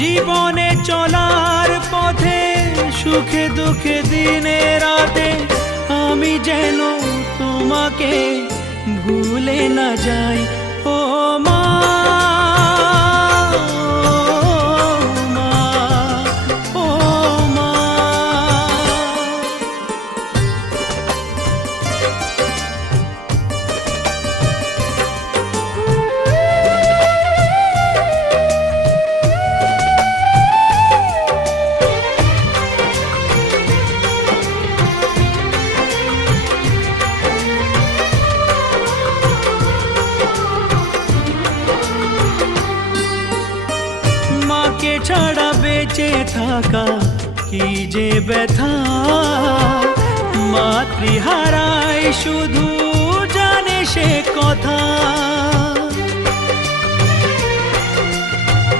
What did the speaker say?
জীবনে চলার পথে সুখে দুঃখে দিনে রাতে আমি যেন তোমাকে ভুলে না যাই। ও মা, ও মা, মাকে ছাড়া বেঁচে থাকা কি যে ব্যথা, মাতৃহারায় শুধু জানে সে কথা।